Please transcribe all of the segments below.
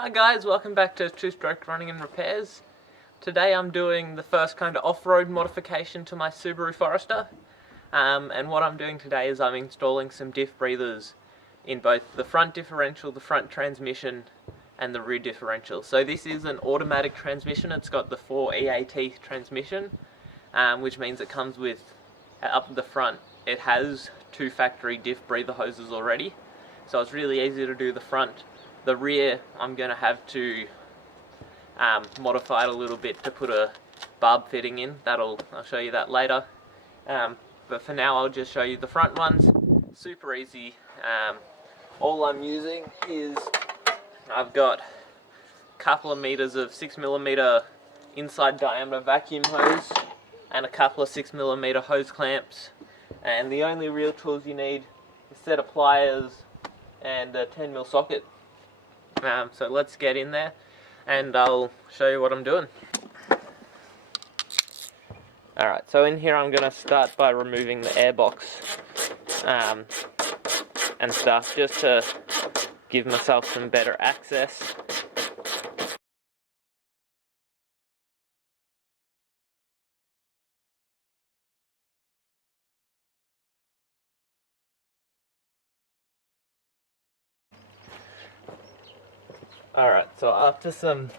Hi guys, welcome back to Two-Stroke Running and Repairs. Today I'm doing the first kind of off-road modification to my Subaru Forester. And what I'm doing today is I'm installing some diff breathers in both the front differential, the front transmission and the rear differential. So this is an automatic transmission. It's got the 4 EAT transmission, which means it comes with, up the front, it has 2 factory diff breather hoses already. So it's really easy to do the front. The rear, I'm going to have to modify it a little bit to put a barb fitting in. I'll show you that later. But for now, I'll just show you the front ones. Super easy. All I'm using is I've got a couple of meters of 6mm inside diameter vacuum hose and a couple of 6mm hose clamps. And the only real tools you need is a set of pliers and a 10mm socket. So let's get in there and I'll show you what I'm doing. Alright, so in here I'm going to start by removing the airbox and stuff, just to give myself some better access. Alright, so after some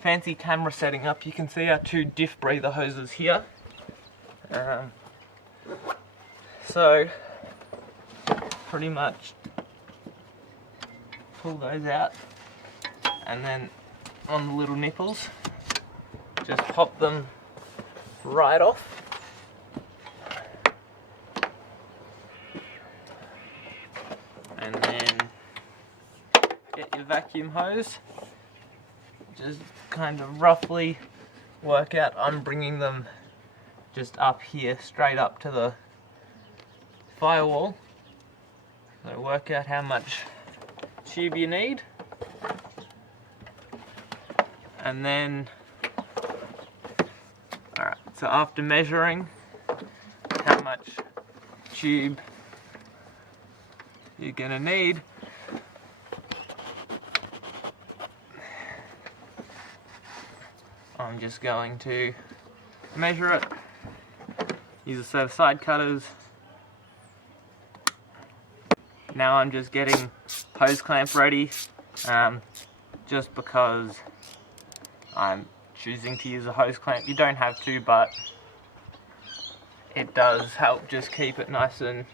fancy camera setting up, you can see our 2 diff breather hoses here. So pretty much pull those out, and then on the little nipples just pop them right off. And then get your vacuum hose, just kind of roughly work out. I'm bringing them just up here, straight up to the firewall. So work out how much tube you need, and then alright, so after measuring how much tube you're gonna need, I'm just going to measure it, use a set of side cutters. Now I'm just getting hose clamp ready, just because I'm choosing to use a hose clamp. You don't have to, but it does help just keep it nice and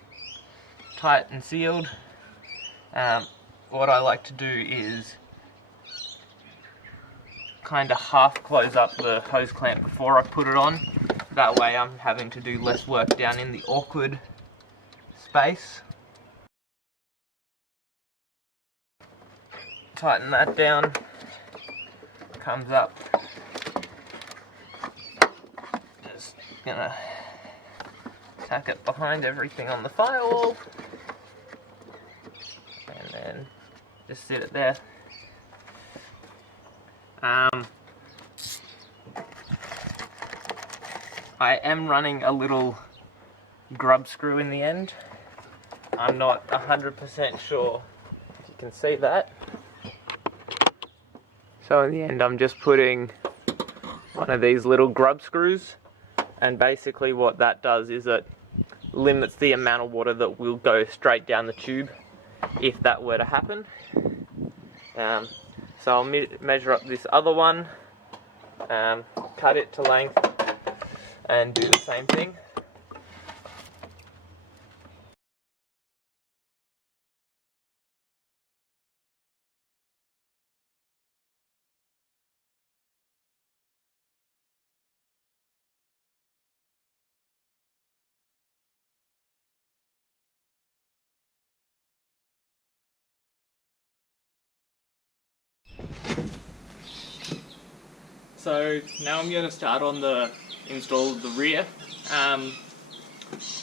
tight and sealed. What I like to do is kind of half close up the hose clamp before I put it on. That way I'm having to do less work down in the awkward space. Tighten that down, comes up. Just gonna tack it behind everything on the firewall, and then just sit it there. I am running a little grub screw in the end. I'm not 100% sure if you can see that. So in the end I'm just putting one of these little grub screws, and basically what that does is it limits the amount of water that will go straight down the tube if that were to happen. So I'll measure up this other one, cut it to length and do the same thing. So now I'm going to start on the install of the rear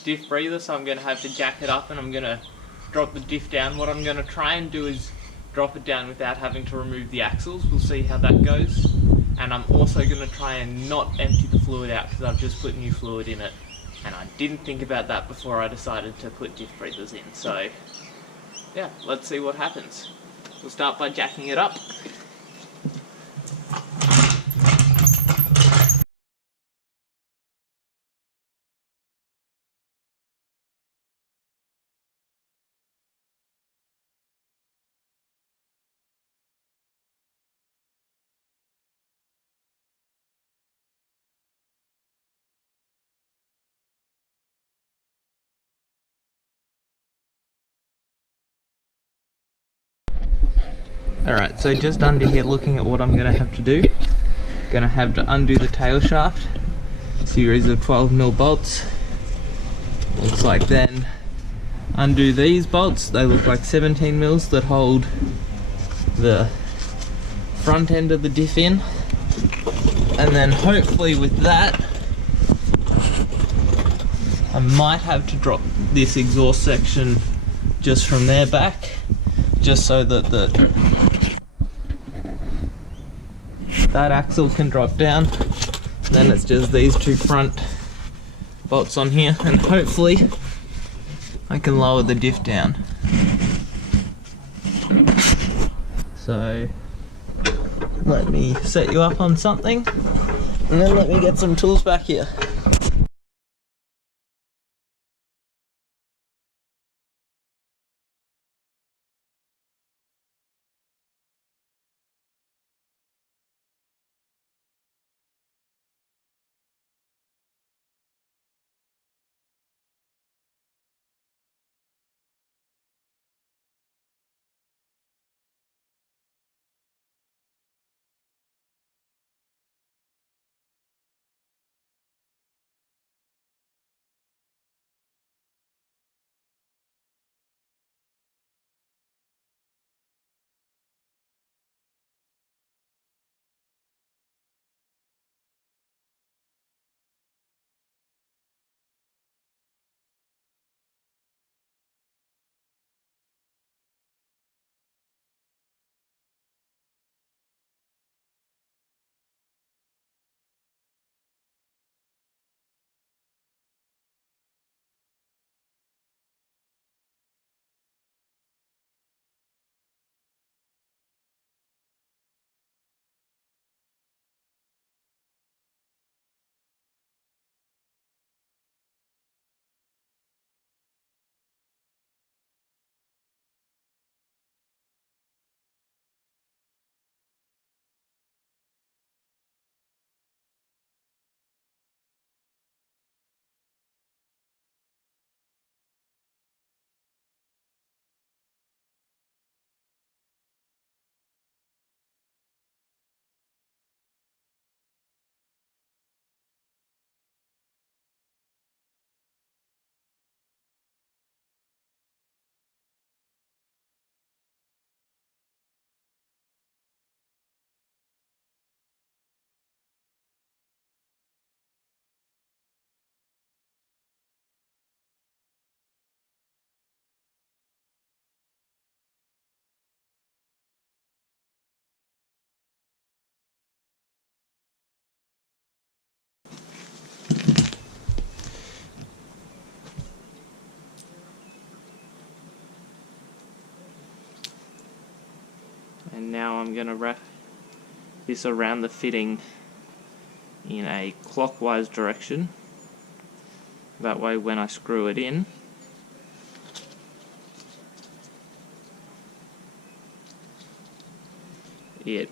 diff breather. So I'm going to have to jack it up and I'm going to drop the diff down. What I'm going to try and do is drop it down without having to remove the axles. We'll see how that goes. And I'm also going to try and not empty the fluid out because I've just put new fluid in it. And I didn't think about that before I decided to put diff breathers in. So yeah, let's see what happens. We'll start by jacking it up. Alright, so just under here looking at what I'm going to have to do. Going to have to undo the tail shaft. Series of 12mm bolts. Looks like then undo these bolts. They look like 17mm that hold the front end of the diff in. And then hopefully with that, I might have to drop this exhaust section just from there back, just so that that axle can drop down. Then it's just these two front bolts on here, and hopefully I can lower the diff down. So let me set you up on something, and then let me get some tools back here. And now I'm going to wrap this around the fitting in a clockwise direction. That way when I screw it in, it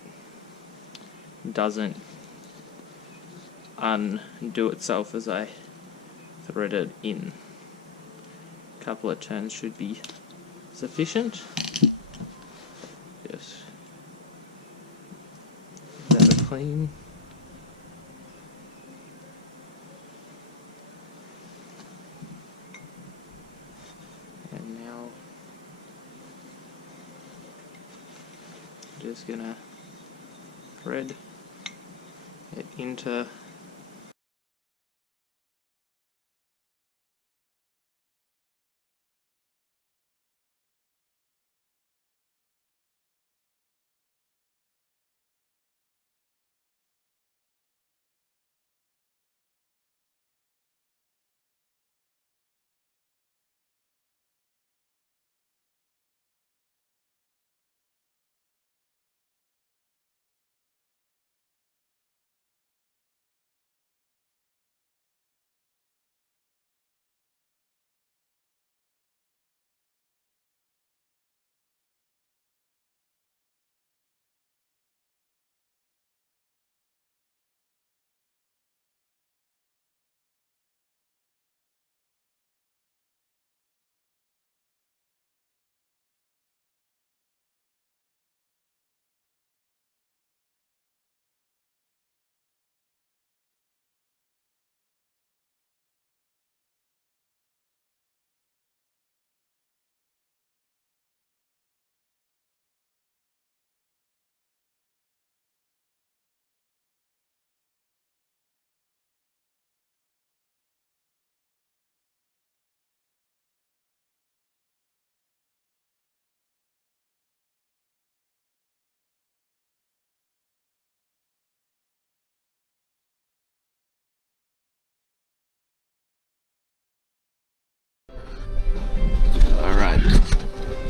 doesn't undo itself as I thread it in. A couple of turns should be sufficient. Just give that a clean. And now just gonna thread it into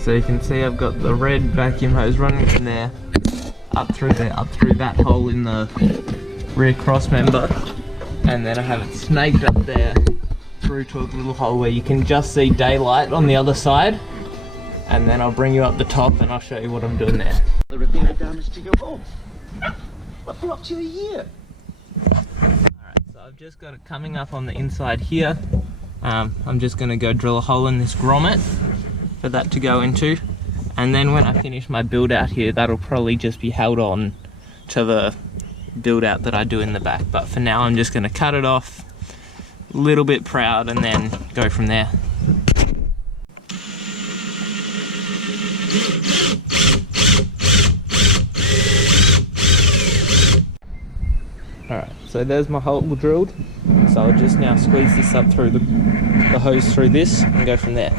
So you can see I've got the red vacuum hose running from there up through that hole in the rear cross member, and then I have it snaked up there through to a little hole where you can just see daylight on the other side, and then I'll bring you up the top and I'll show you what I'm doing there. The repair damage to your home. What blocked you here? Alright, so I've just got it coming up on the inside here. I'm just going to go drill a hole in this grommet for that to go into, and then when I finish my build out here, that'll probably just be held on to the build out that I do in the back. But for now I'm just going to cut it off a little bit proud and then go from there. Alright, so there's my hole drilled, so I'll just now squeeze this up through the hose through this and go from there.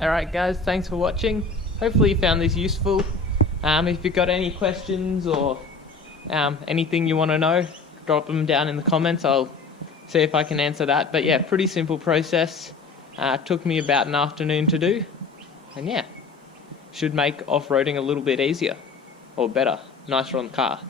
Alright guys, thanks for watching. Hopefully you found this useful. If you've got any questions or anything you want to know, drop them down in the comments. I'll see if I can answer that. But yeah, pretty simple process. Took me about an afternoon to do. And yeah, should make off-roading a little bit easier. Or better, nicer on the car.